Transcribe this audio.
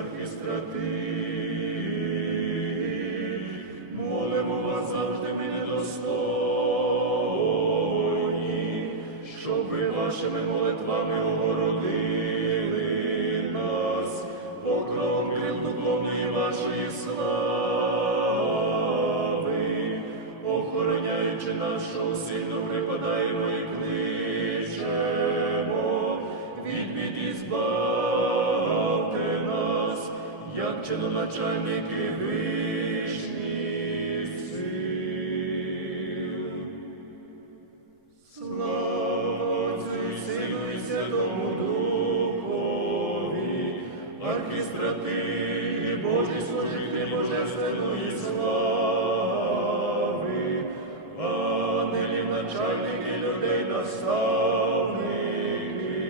архістрати, молимо вас завжди ми недостойні, щоб ви вашими молитвами огородили нас, покров крил духовної вашої слави, охороняючи нашого сильно припадаємо і кличемо, як чиноначальники вишніх сил. Слава Отцю і Сину і Святому Духові, архістратиги, Божі служити Божественної